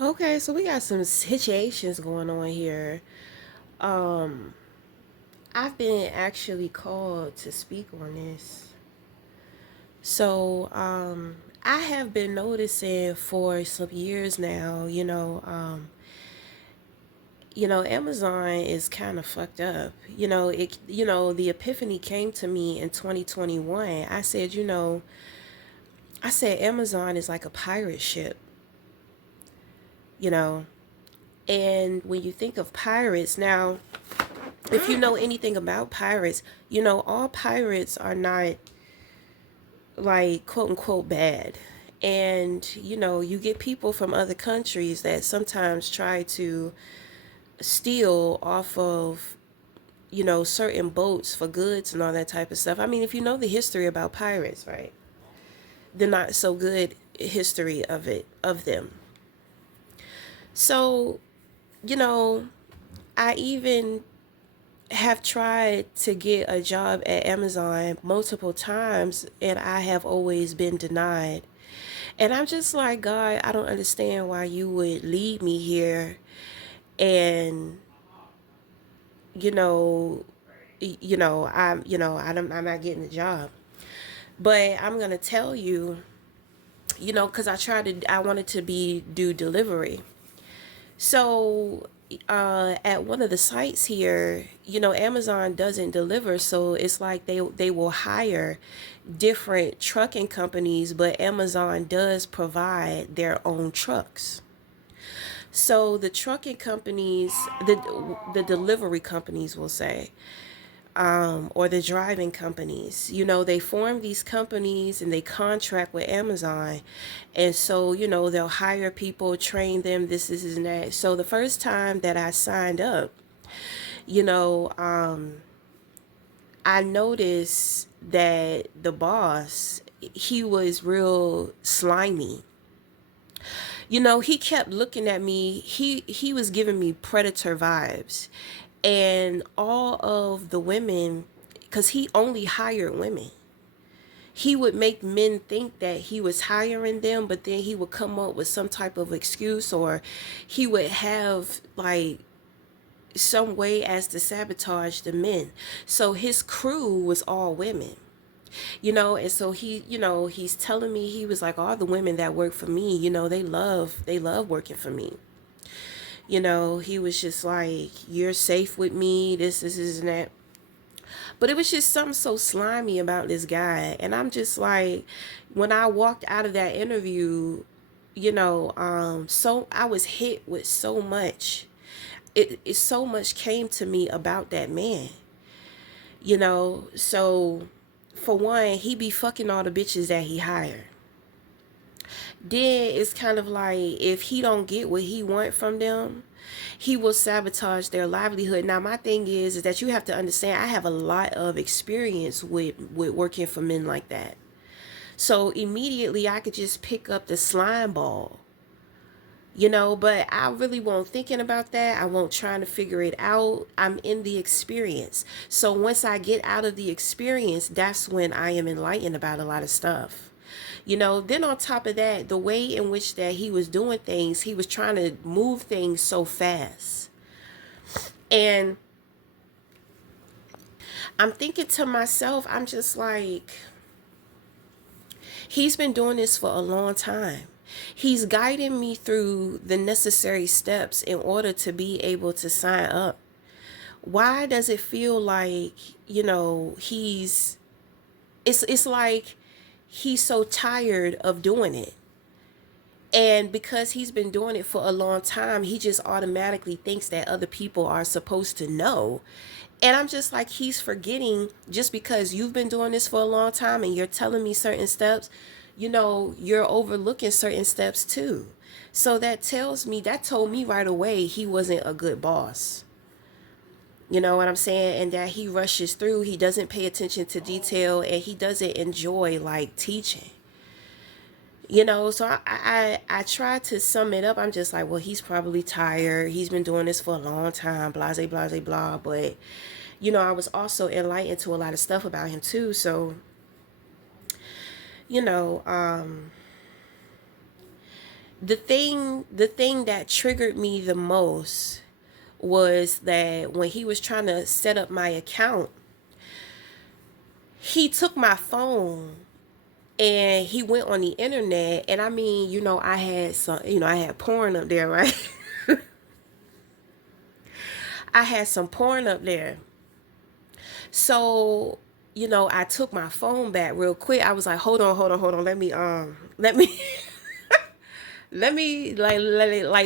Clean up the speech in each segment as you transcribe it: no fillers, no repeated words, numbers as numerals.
Okay, so we got some situations going on here. Um, I've been actually called to speak on this. So, I have been noticing for some years now, Amazon is kind of fucked up. The epiphany came to me in 2021. I said Amazon is like a pirate ship, you know. And when you think of pirates, now if you know anything about pirates, all pirates are not like quote unquote bad. And you get people from other countries that sometimes try to steal off of, certain boats for goods and all that type of stuff. I mean, if you know the history about pirates, right? The not so good history of them. So, you know, I even have tried to get a job at Amazon multiple times and I have always been denied. And I'm just like, God, I don't understand why you would lead me here and you know, I'm not getting the job. But I'm going to tell you, cuz I wanted to do delivery. So, at one of the sites here, Amazon doesn't deliver, so it's like they will hire different trucking companies, but Amazon does provide their own trucks. So the trucking companies, the delivery companies will say, or the driving companies, they form these companies and they contract with Amazon. And so, they'll hire people, train them, this, and that. So the first time that I signed up, you know, um, I noticed that the boss, he was real slimy. He kept looking at me. He was giving me predator vibes. And all of the women, cuz he only hired women. He would make men think that he was hiring them, but then he would come up with some type of excuse, or he would have like some way as to sabotage the men. So his crew was all women. And so he's telling me, he was like, all the women that work for me, they love working for me. He was just like, you're safe with me, this, and that. But it was just something so slimy about this guy. And I'm just like, when I walked out of that interview, so I was hit with so much. It so much came to me about that man. So for one, he be fucking all the bitches that he hired. Then it's kind of like, if he don't get what he want from them, he will sabotage their livelihood. Now my thing is that you have to understand, I have a lot of experience with working for men like that. So immediately I could just pick up the slime ball. But I really won't thinking about that. I won't trying to figure it out. I'm in the experience. So once I get out of the experience, that's when I am enlightened about a lot of stuff. Then on top of that, the way in which that he was doing things, he was trying to move things so fast. And I'm thinking to myself, I'm just like, he's been doing this for a long time. He's guiding me through the necessary steps in order to be able to sign up. Why does it feel like, it's like he's so tired of doing it? And because he's been doing it for a long time, he just automatically thinks that other people are supposed to know. And I'm just like, he's forgetting, just because you've been doing this for a long time and you're telling me certain steps, you're overlooking certain steps too. So that told me right away he wasn't a good boss. You know what I'm saying? And that he rushes through, he doesn't pay attention to detail, and he doesn't enjoy like teaching. So I try to sum it up. I'm just like, well, he's probably tired. He's been doing this for a long time, blase, blase, blah. But, I was also enlightened to a lot of stuff about him too. You know, um, The thing that triggered me the most was that when he was trying to set up my account, he took my phone and he went on the internet. And I mean, I had I had porn up there, right? I had some porn up there. So, I took my phone back real quick. I was like, hold on. Let me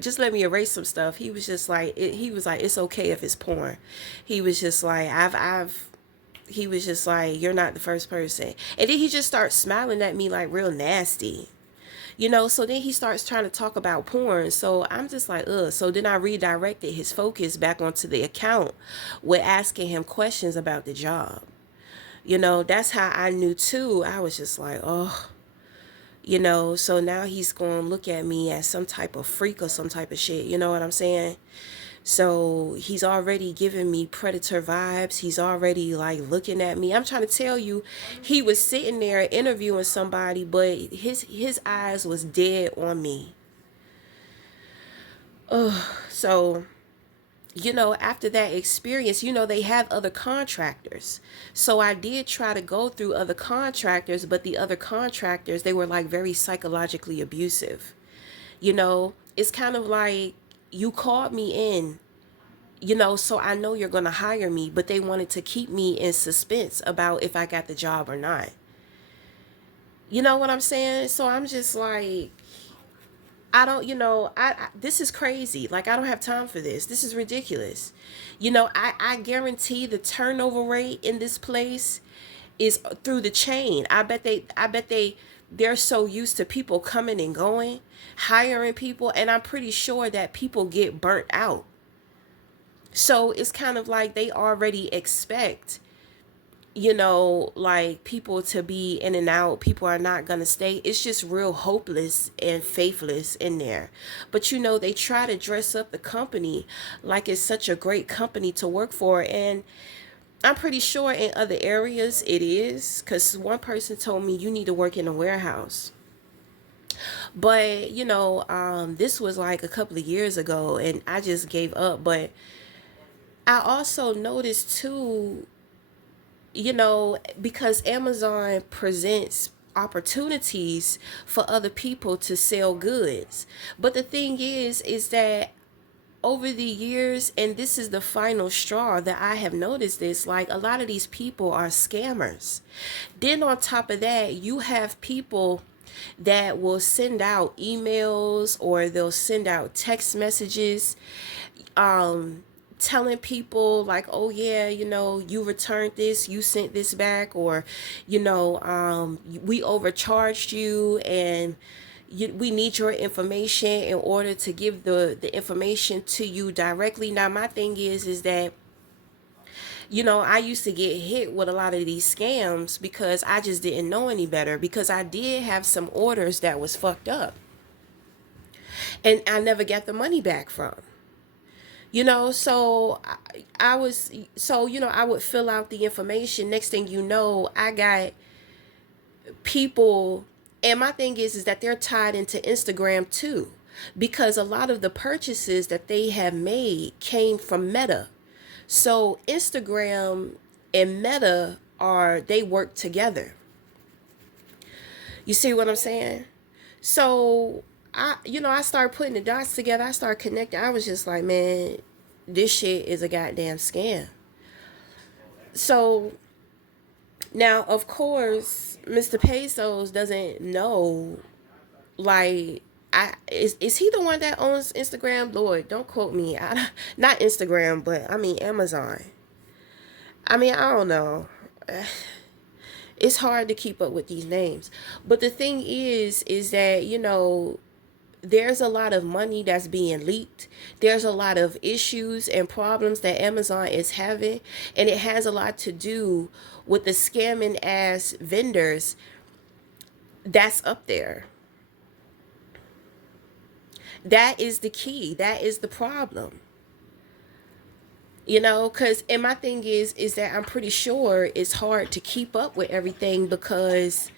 just let me erase some stuff. He was just like, he was like, it's okay if it's porn. He was just like, he was just like, you're not the first person. And then he just starts smiling at me like real nasty. So then he starts trying to talk about porn. So I'm just like, ugh. So then I redirected his focus back onto the account with asking him questions about the job. That's how I knew too. I was just like, oh, so now he's going to look at me as some type of freak or some type of shit. You know what I'm saying? So he's already giving me predator vibes. He's already like looking at me. I'm trying to tell you, he was sitting there interviewing somebody, but his eyes was dead on me. So after that experience, they have other contractors. So I did try to go through other contractors, but the other contractors, they were like very psychologically abusive. It's kind of like, you called me in, so I know you're going to hire me, but they wanted to keep me in suspense about if I got the job or not. You know what I'm saying? So I'm just like, I don't, this is crazy. Like, I don't have time for this. This is ridiculous. I guarantee the turnover rate in this place is through the chain. They're so used to people coming and going, hiring people, and I'm pretty sure that people get burnt out. So it's kind of like they already expect, like people to be in and out. People are not going to stay. It's just real hopeless and faithless in there. But, they try to dress up the company like it's such a great company to work for. And I'm pretty sure in other areas it is, because one person told me you need to work in a warehouse. But, this was like a couple of years ago and I just gave up. But I also noticed too, because Amazon presents opportunities for other people to sell goods. But the thing is that over the years, and this is the final straw that I have noticed this, like a lot of these people are scammers. Then on top of that, you have people that will send out emails or they'll send out text messages, um telling people like, oh yeah, you returned this, you sent this back, or we overcharged you, and we need your information in order to give the information to you directly. Now my thing is that I used to get hit with a lot of these scams because I just didn't know any better, because I did have some orders that was fucked up and I never got the money back from. So I was, so I would fill out the information. Next thing you know, I got people, and my thing is that they're tied into Instagram too, because a lot of the purchases that they have made came from Meta. So Instagram and Meta they work together. You see what I'm saying? So I started putting the dots together. I started connecting. I was just like, man, this shit is a goddamn scam. So now, of course, Mr. Pesos doesn't know. Like, is he the one that owns Instagram? Lord, don't quote me. Not Instagram, but I mean Amazon. I mean, I don't know. It's hard to keep up with these names. But the thing is that, there's a lot of money that's being leaked. There's a lot of issues and problems that Amazon is having. And it has a lot to do with the scamming ass vendors that's up there. That is the key. That is the problem. Because, and my thing is that I'm pretty sure it's hard to keep up with everything because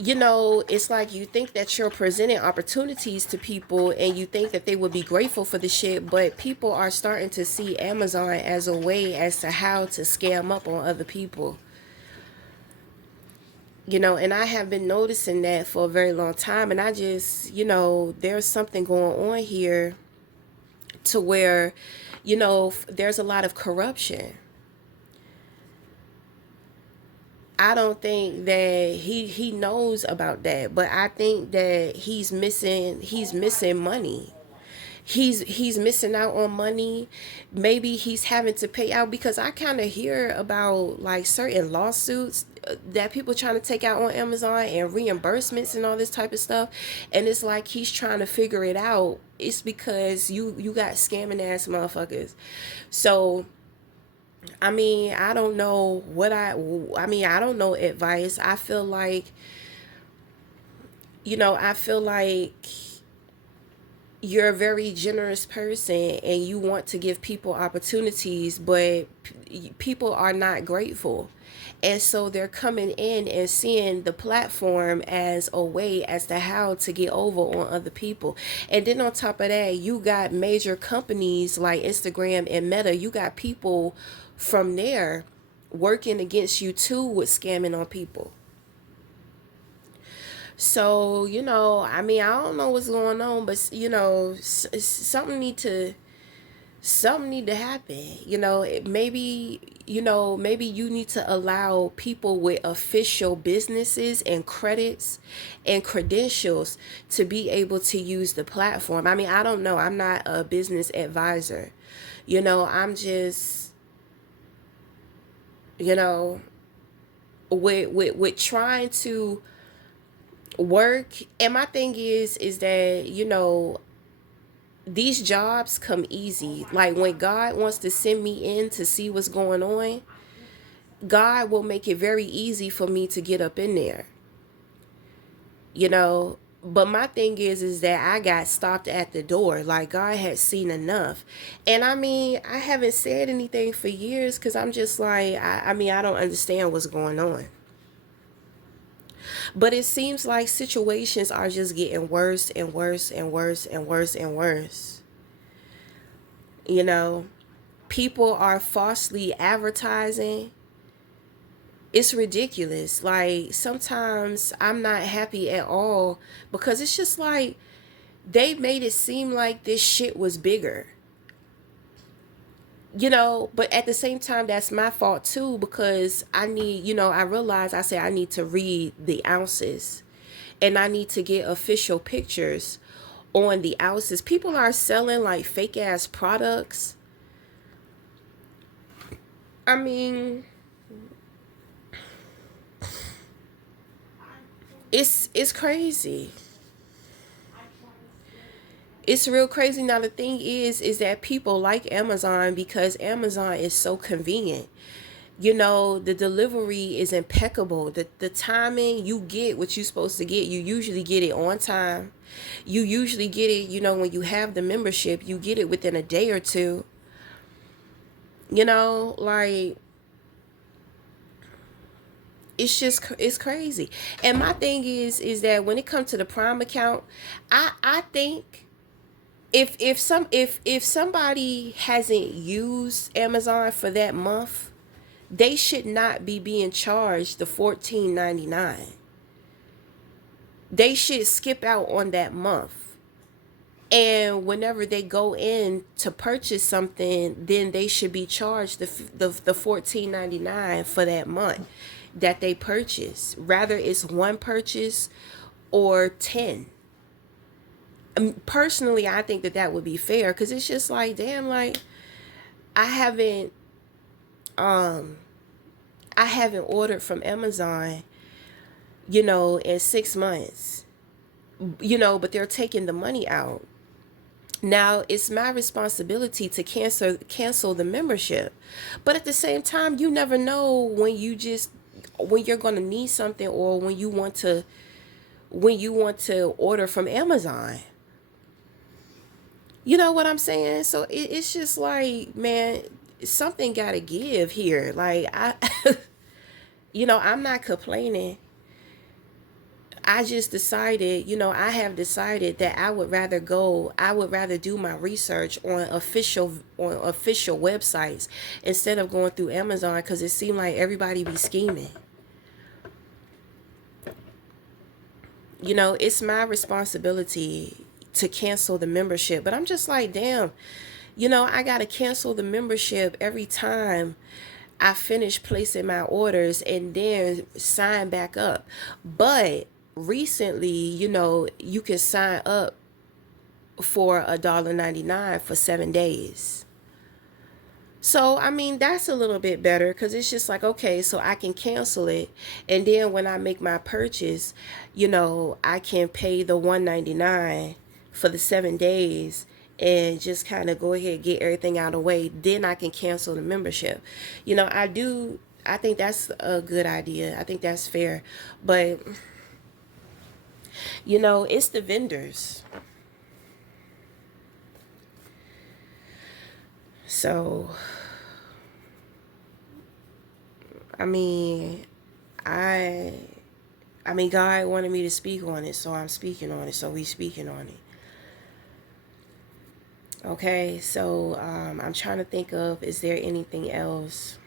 it's like you think that you're presenting opportunities to people and you think that they would be grateful for the shit, but people are starting to see Amazon as a way as to how to scam up on other people. And I have been noticing that for a very long time, and I just, there's something going on here to where, there's a lot of corruption. I don't think that he knows about that, but I think that he's missing money. He's missing out on money. Maybe he's having to pay out, because I kind of hear about like certain lawsuits that people trying to take out on Amazon and reimbursements and all this type of stuff, and it's like he's trying to figure it out. It's because you got scamming ass motherfuckers. So I mean, I don't know I don't know advice. I feel like you're a very generous person and you want to give people opportunities, but people are not grateful. And so they're coming in and seeing the platform as a way as to how to get over on other people. And then on top of that, you got major companies like Instagram and Meta. You got people from there working against you too with scamming on people. So, I mean, I don't know what's going on, but something need to happen. Maybe you need to allow people with official businesses and credits and credentials to be able to use the platform. I mean, I don't know. I'm not a business advisor. I'm just, you know, with trying to work. And my thing is that, these jobs come easy. Like when God wants to send me in to see what's going on, God will make it very easy for me to get up in there. But my thing is that I got stopped at the door. Like God had seen enough. And I mean, I haven't said anything for years because I'm just like, I mean, I don't understand what's going on. But it seems like situations are just getting worse and worse and worse and worse and worse. You know, People are falsely advertising. It's ridiculous. Like sometimes I'm not happy at all because it's just like they made it seem like this shit was bigger. But at the same time that's my fault too because I realize I say I need to read the ounces and I need to get official pictures on the ounces. People are selling like fake ass products. I mean, it's crazy. It's real crazy. Now the thing is that people like Amazon because Amazon is so convenient. The delivery is impeccable. The timing, you get what you're supposed to get. You usually get it on time. You usually get it, when you have the membership, you get it within a day or two. Like it's crazy. And my thing is that when it comes to the Prime account, I think if somebody hasn't used Amazon for that month, they should not be being charged the 14.99. They should skip out on that month. And whenever they go in to purchase something, then they should be charged the 14.99 for that month that they purchase. Rather it's one purchase or 10. Personally, I think that would be fair because it's just like, damn, like I haven't um I haven't ordered from Amazon, in 6 months, but they're taking the money out. Now it's my responsibility to cancel the membership. But at the same time, you never know when you're gonna need something or when you want to order from Amazon. You know what I'm saying? So it's just like, man, something gotta give here. Like I'm not complaining. I just decided, I have decided that I would rather do my research on official websites instead of going through Amazon, because it seemed like everybody be scheming. It's my responsibility to cancel the membership, but I'm just like, damn, I got to cancel the membership every time I finish placing my orders and then sign back up. But recently, you can sign up for $1.99 for 7 days. So, I mean, that's a little bit better because it's just like, okay, so I can cancel it. And then when I make my purchase, I can pay the 199 for the 7 days and just kind of go ahead and get everything out of the way. Then I can cancel the membership. I think that's a good idea. I think that's fair. But, it's the vendors. So, I mean, I I mean, God wanted me to speak on it, so I'm speaking on it. So we speaking on it. Okay, so I'm trying to think of, is there anything else?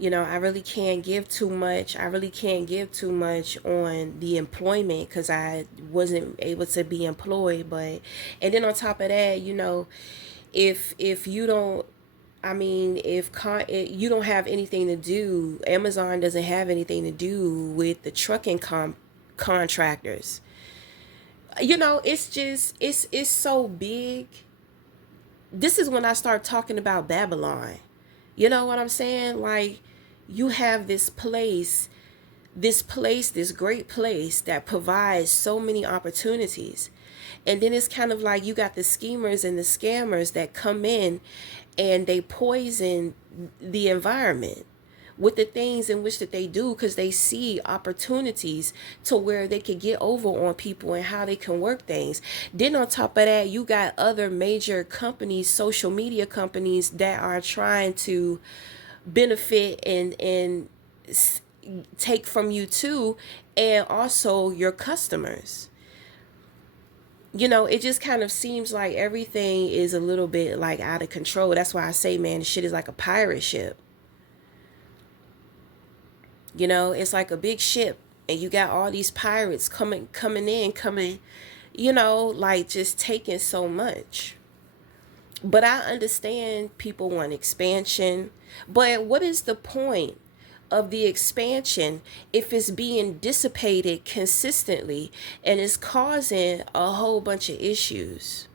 I really can't give too much. I really can't give too much on the employment because I wasn't able to be employed. But and then on top of that, if you don't, I mean, you don't have anything to do, Amazon doesn't have anything to do with the trucking contractors. It's just it's so big. This is when I start talking about Babylon. You know what I'm saying? Like, you have this great place that provides so many opportunities. And then it's kind of like you got the schemers and the scammers that come in and they poison the environment with the things in which that they do, because they see opportunities to where they could get over on people and how they can work things. Then on top of that, you got other major companies, social media companies, that are trying to benefit and take from you too, and also your customers. It just kind of seems like everything is a little bit like out of control. That's why I say, man, shit is like a pirate ship. It's like a big ship, and you got all these pirates coming, like just taking so much. But I understand people want expansion. But what is the point of the expansion if it's being dissipated consistently and it's causing a whole bunch of issues?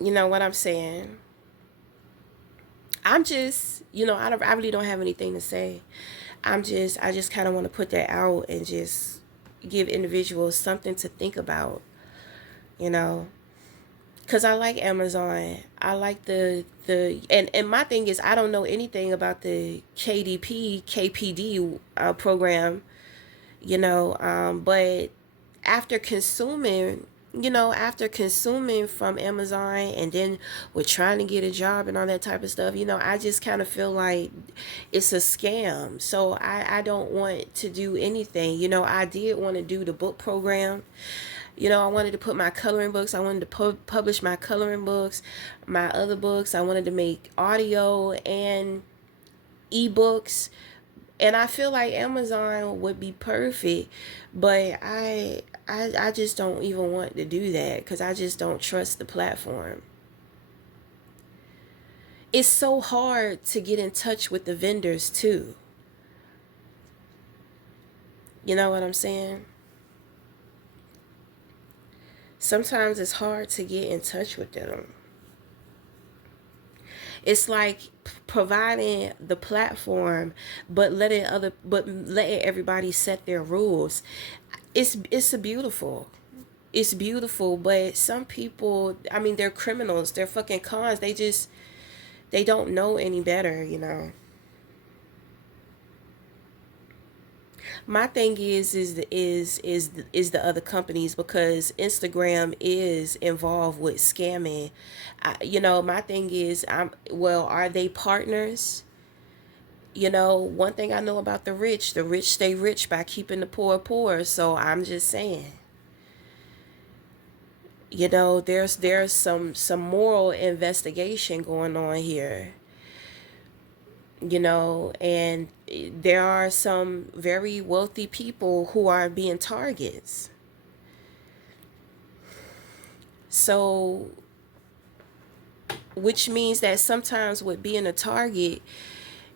You know what I'm saying? I'm just, I really don't have anything to say. I just kind of want to put that out and just give individuals something to think about, you know. Cause I like Amazon. I like and my thing is, I don't know anything about the KPD program, but after consuming after consuming from Amazon, and then with trying to get a job and all that type of stuff, I just kind of feel like it's a scam. So I don't want to do anything. I did want to do the book program. I wanted to put my coloring books. I wanted to publish my coloring books, my other books. I wanted to make audio and ebooks. And I feel like Amazon would be perfect, but I just don't even want to do that because I just don't trust the platform. It's so hard to get in touch with the vendors too. You know what I'm saying? Sometimes it's hard to get in touch with them. It's like providing the platform, but letting everybody set their rules. It's a beautiful. It's beautiful, but some people, I mean, they're criminals. They're fucking cons. They don't know any better. My thing is the other companies, because Instagram is involved with scamming. My thing is, are they partners? You know, one thing I know about the rich stay rich by keeping the poor poor. So I'm just saying, you know, there's some moral investigation going on here. You know, and there are some very wealthy people who are being targets. So, which means that sometimes with being a target,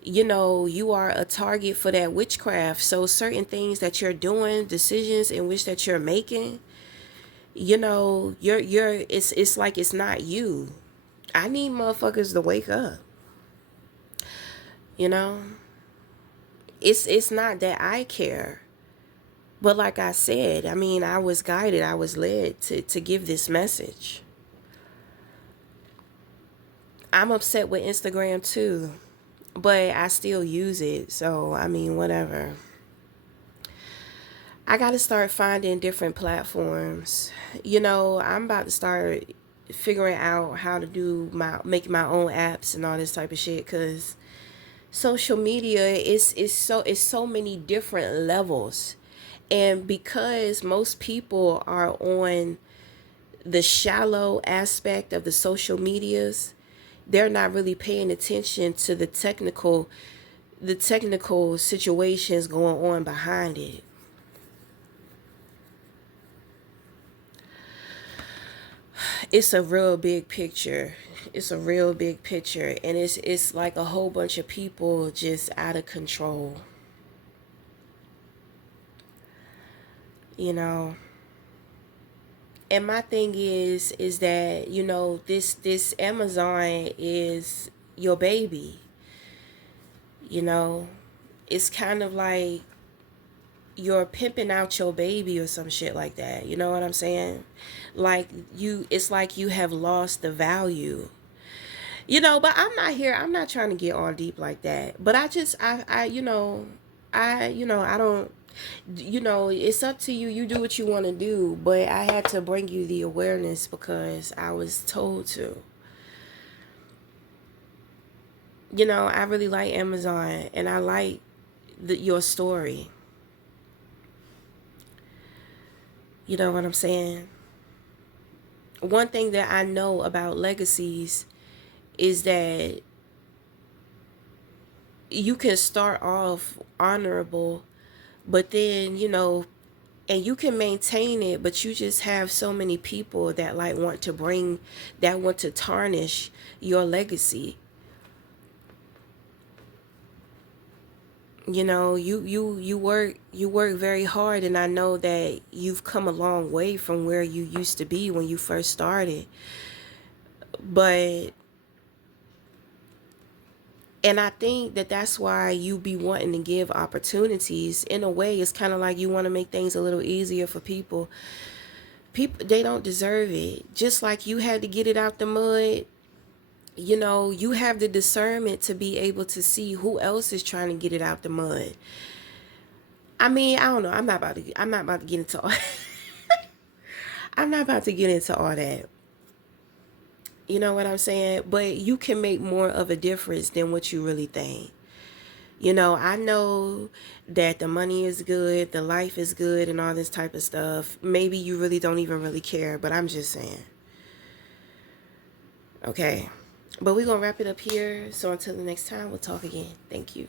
you know, you are a target for that witchcraft. So certain things that you're doing, decisions in which that you're making, you know, you're it's like it's not you. I need motherfuckers to wake up. You know, it's not that I care, but like I said, I mean, I was guided, I was led to give this message. I'm upset with Instagram too, but I still use it. So I mean, whatever. I got to start finding different platforms. You know, I'm about to start figuring out how to do my make my own apps and all this type of shit, cuz social media is so many different levels. And because most people are on the shallow aspect of the social medias, they're not really paying attention to the technical situations going on behind it. It's a real big picture. It's a real big picture, and it's like a whole bunch of people just out of control. You know. And my thing is that, you know, this Amazon is your baby. You know, it's kind of like you're pimping out your baby or some shit like that. You know what I'm saying? Like it's like you have lost the value. You know, but I'm not here. I'm not trying to get all deep like that. But I don't, you know, it's up to you. You do what you want to do. But I had to bring you the awareness because I was told to. You know, I really like Amazon and I like your story. You know what I'm saying? One thing that I know about legacies is that you can start off honorable, but then, you know, and you can maintain it, but you just have so many people that like want to tarnish your legacy. You know, you work very hard, and I know that you've come a long way from where you used to be when you first started. But and I think that that's why you be wanting to give opportunities. In a way, it's kind of like you want to make things a little easier for people. People, they don't deserve it. Just like you had to get it out the mud, you know, you have the discernment to be able to see who else is trying to get it out the mud. I mean, I don't know. I'm not about to get into all I'm not about to get into all that. You know what I'm saying? But you can make more of a difference than what you really think. You know, I know that the money is good, the life is good, and all this type of stuff. Maybe you really don't even really care, but I'm just saying. Okay. But we're going to wrap it up here. So until the next time, we'll talk again. Thank you.